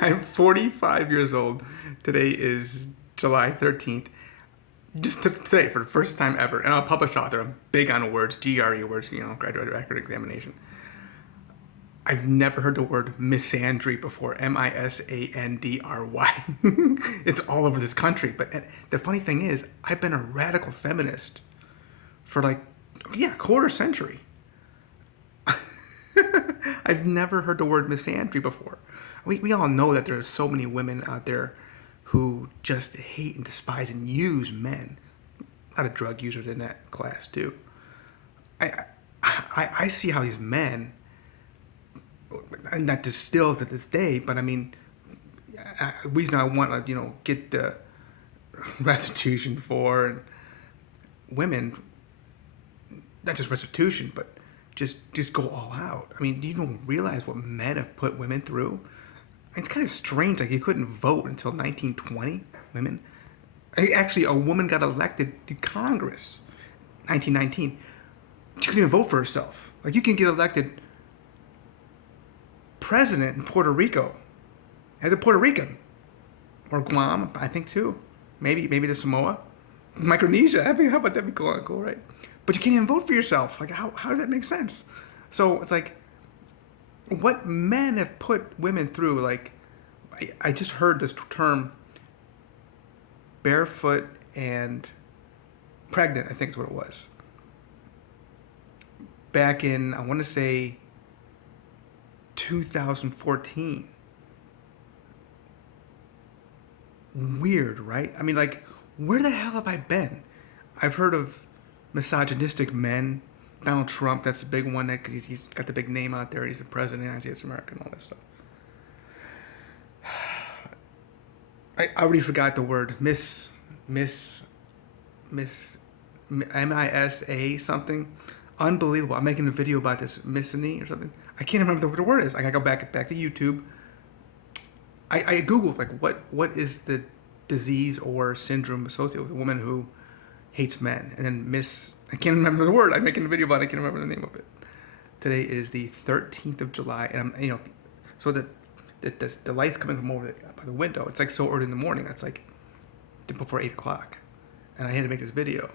I'm 45 years old. Today is July 13th. Just today, for the first time ever. And I'm a published author. I'm big on words, GRE words, graduate record examination. I've never heard the word misandry before. Misandry. It's all over this country. But the funny thing is, I've been a radical feminist for a quarter century. I've never heard the word misandry before. We all know that there are so many women out there who just hate and despise and use men. A lot of drug users in that class too. I I see how these men, and not just still to this day, but I mean, reason I want to get the restitution for and women, not just restitution, but just go all out. I mean, you don't realize what men have put women through. It's kind of strange. Like you couldn't vote until 1920. Women, actually, a woman got elected to Congress, 1919. She couldn't even vote for herself. Like you can get elected president in Puerto Rico as a Puerto Rican, or Guam, I think too. Maybe the Samoa, Micronesia. I mean, how about that be cool, right? But you can't even vote for yourself. Like how does that make sense? So it's like what men have put women through. Like I just heard this term, barefoot and pregnant, I think is what it was. Back in, I want to say 2014. Weird, right? I mean, like, where the hell have I been? I've heard of misogynistic men. Donald Trump, that's the big one. That he's got the big name out there. He's the president of the United States of America and all that stuff. I already forgot the word miss, MISA something. Unbelievable. I'm making a video about this misandry or something. I can't remember what the word is. I gotta go back to YouTube. I googled like what is the disease or syndrome associated with a woman who hates men, and then I can't remember the word. I'm making a video about it. I can't remember the name of it. Today is the 13th of July, and I'm so the light's coming from over by the window. It's like so early in the morning. It's like before 8 o'clock, and I had to make this video.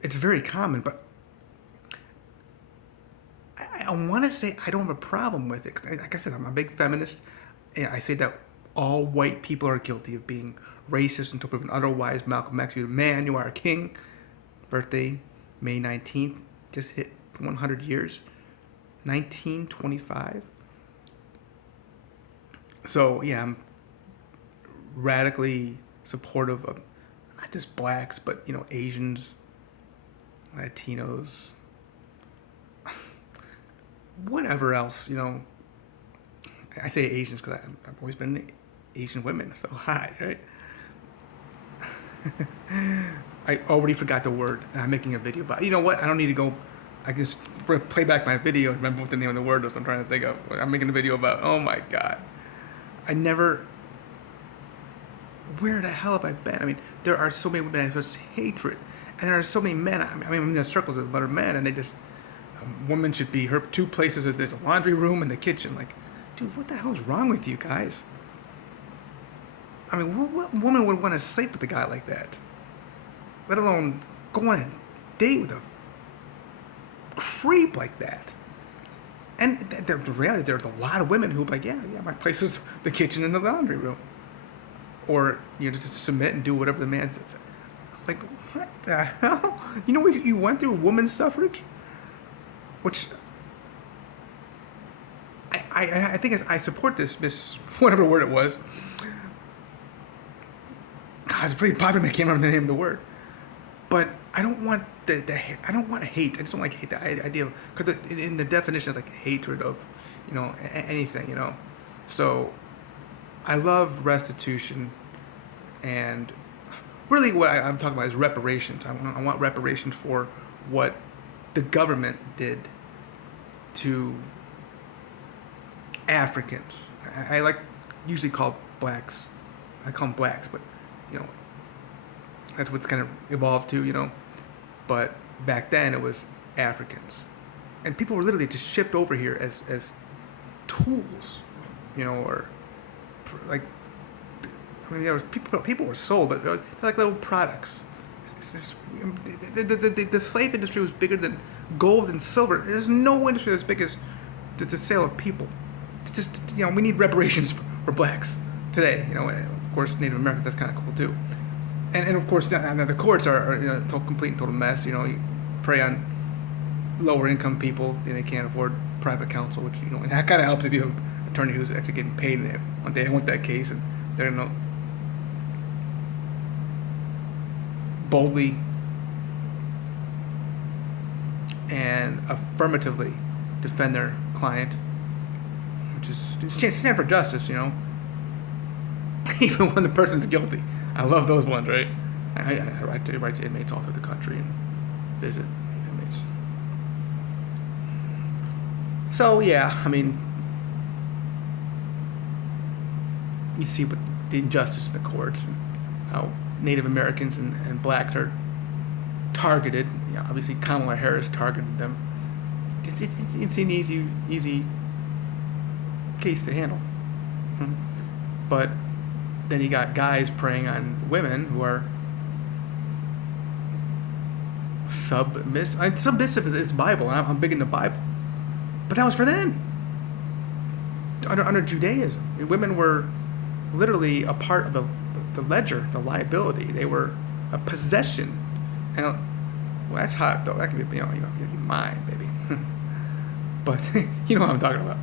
It's very common, but I want to say I don't have a problem with it. Like I said, I'm a big feminist. And I say that all white people are guilty of being racist until proven otherwise. Malcolm X, you're a man, you are a king. Birthday, May 19th, just hit 100 years. 1925. So, yeah, I'm radically supportive of not just blacks, but, Asians, Latinos, whatever else, I say Asians because I've always been Asian women, so hi, right? I already forgot the word, and I'm making a video about it. You know what? I don't need to go. I can just play back my video and remember what the name of the word was I'm trying to think of. I'm making a video about, oh my God. I never. Where the hell have I been? I mean, there are so many women that have such hatred, and there are so many men. I mean, I'm in the circles with other men, and they just. A woman should be her two places. There's the laundry room and the kitchen. Like, dude, what the hell is wrong with you guys? I mean, what woman would want to sleep with a guy like that? Let alone go on a date with a creep like that. And the reality, there's a lot of women who are like, yeah, my place is the kitchen and the laundry room. Or, just submit and do whatever the man says. It's like, what the hell? You know what you went through? Women's suffrage? Which I think I support this whatever word it was. God, it's pretty popular. I can't remember the name of the word, but I don't want I don't want to hate. I just don't like hate the idea of, because in the definition it's like hatred of anything. So I love restitution, and really what I'm talking about is reparations. I want reparations for what the government did to Africans. I like usually call blacks. I call them blacks, but that's what's kind of evolved to. But back then it was Africans, and people were literally just shipped over here as tools, or like, I mean, there was people were sold, but they're like little products. It's just, the slave industry was bigger than gold and silver. There's no industry as big as the sale of people. It's just, we need reparations for blacks today. Of course, Native Americans, that's kind of cool too. And of course, the courts are complete and total mess. You prey on lower income people, and they can't afford private counsel, which and that kind of helps if you have an attorney who's actually getting paid, and they want that case, and they're boldly and affirmatively defend their client, which is stand for justice. Even when the person's guilty. I love those ones, right? I write to inmates all through the country and visit inmates. So yeah, I mean, you see what the injustice in the courts and how Native Americans and blacks are targeted. Obviously, Kamala Harris targeted them. It's an easy case to handle. But then you got guys preying on women who are submissive. Submissive is Bible, and I'm big into Bible. But that was for them. Under Judaism, women were literally a part of the ledger, the liability. They were a possession. And well, that's hot though. That can be, your mind, baby. But you know what I'm talking about.